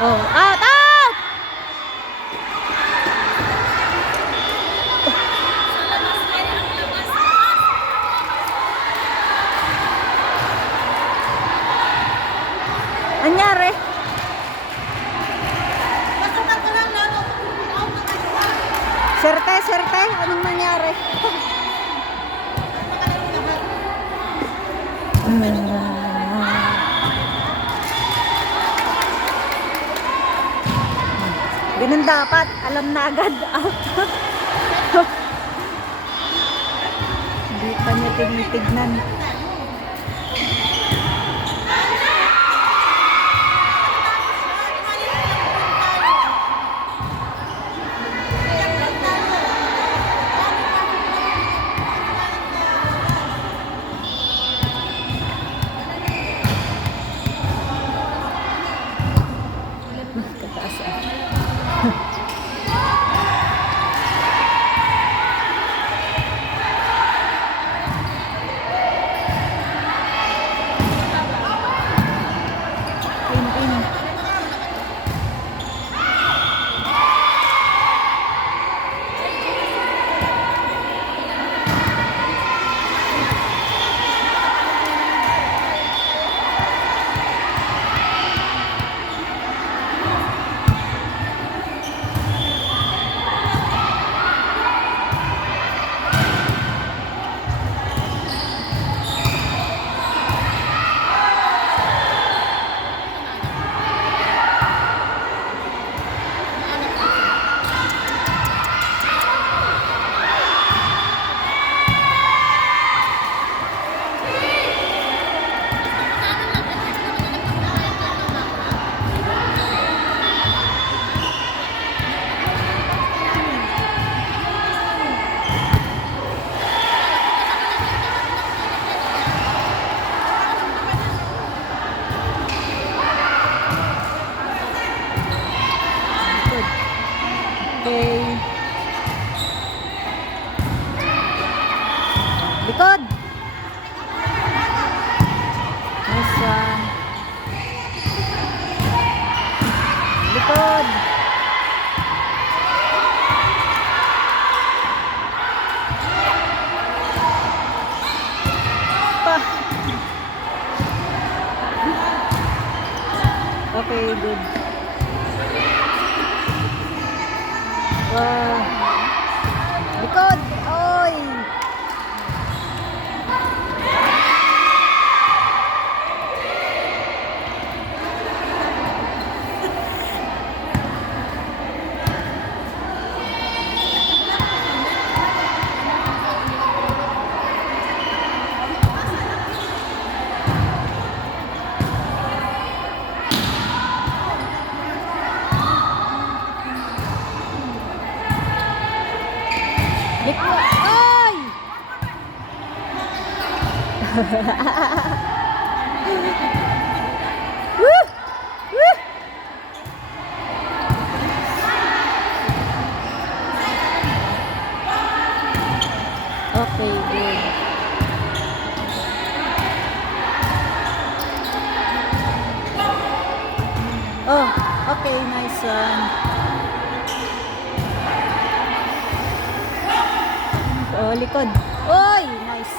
Oh, out, out! Anyari? Serte, serte, anong nangyari? Ganun dapat, alam na agad. Out. Hindi pa niya tinitignan. Okay. Likod. Nice one. Likod. Pa. Okay, good. Wow. Likod. Oy. Likod. Oy. Woo! Woo! Okay, good. Oh, okay, nice one. Oh, likod. Oy, nice.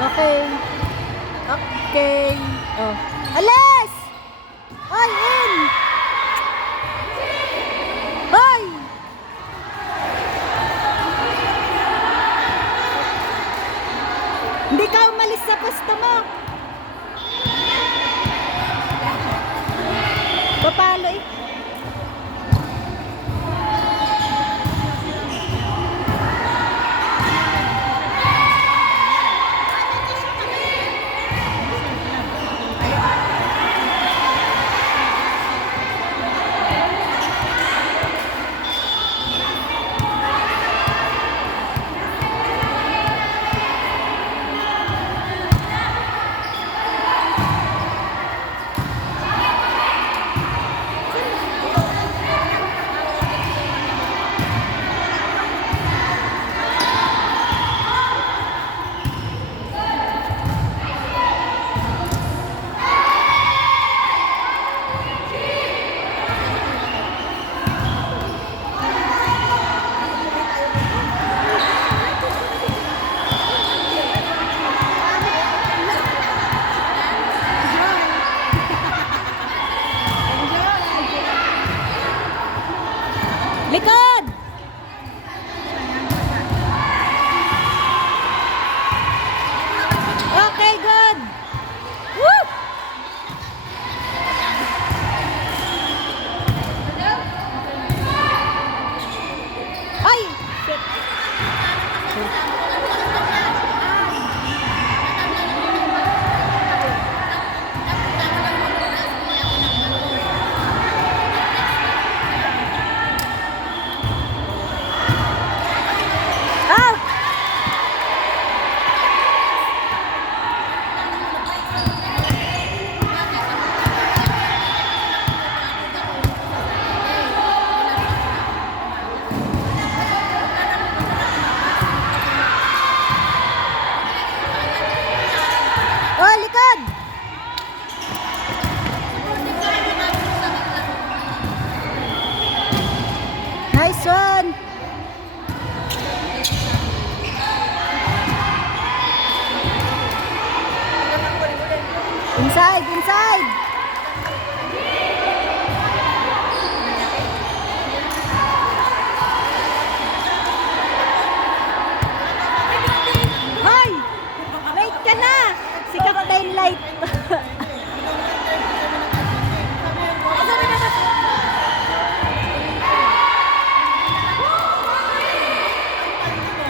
Okay. Okay. Oh. Alis! Oy, in! Hoy! Hindi ka umalis sa pwesto mo. Papalo eh. Likod! Okay, good! Woo! Ay! Shit! Out! Oh, likod! Nice one! Inside, inside! Hoy! Late ka na! Sikat na yung light.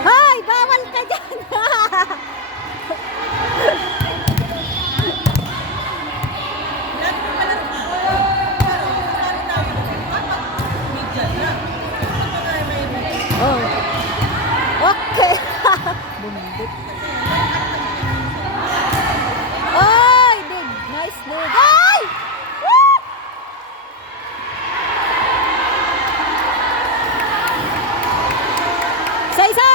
Hoy! Bawal ka dyan! Oh. Okay. Bundit. Oy, dig. Nice dig. Ay! Woo! Isa.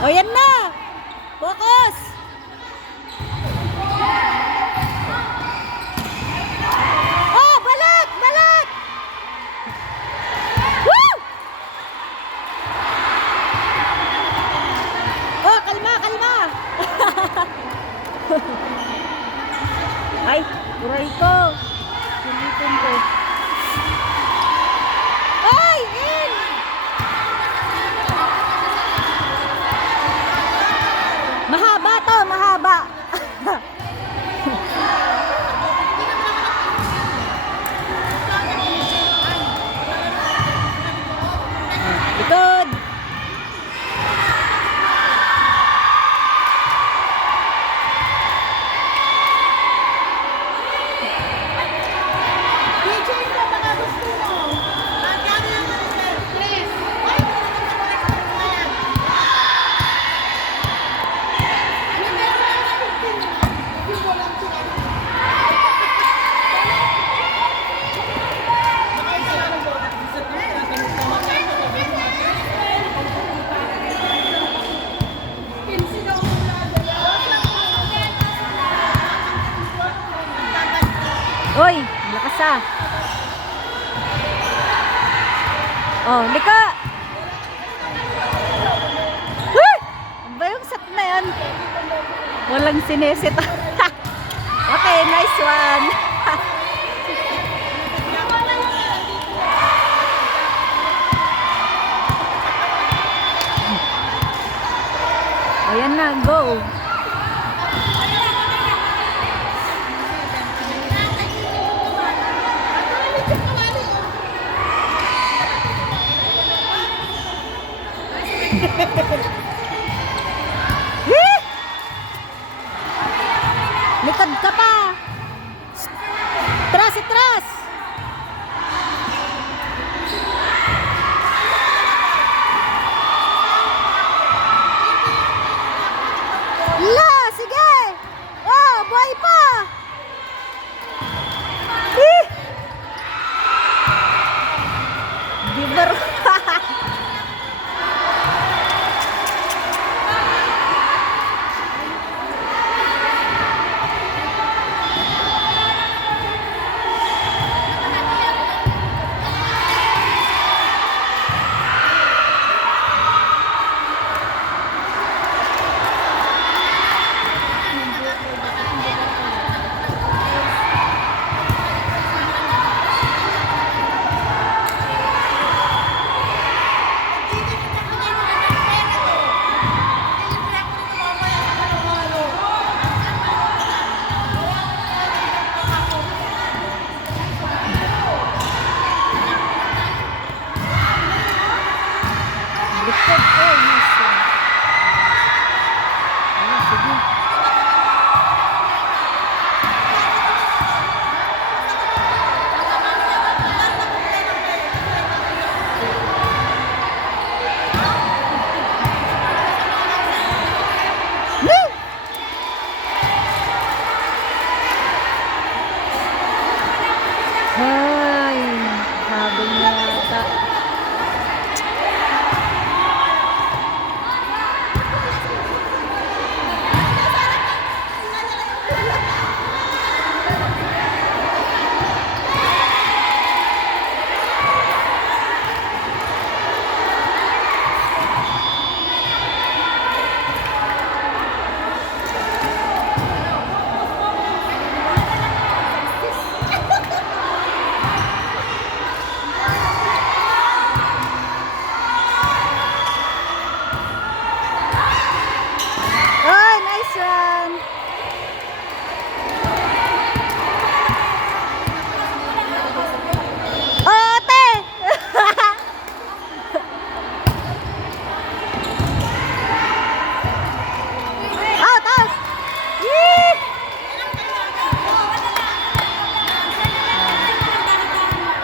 O yan na. Focus. Oh, balik, balik. Woo! Oh, kalma, kalma. Ay, uray ko. Pilitin ko. Ay, in! Mahaba to, mahaba. Likod. Hoy, lakas ah. Oh, lika. Huh! Ano ba yung sat na yan? Walang sinesit. Okay, nice one. Ayan na, go. Likod ka pa. Atras, atras. La, sige. Oh, buhay pa. Gibar.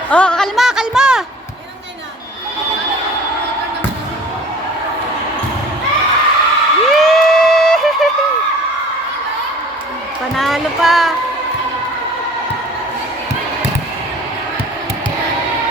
Oh, kalma, kalma. Yee! Panalo pa.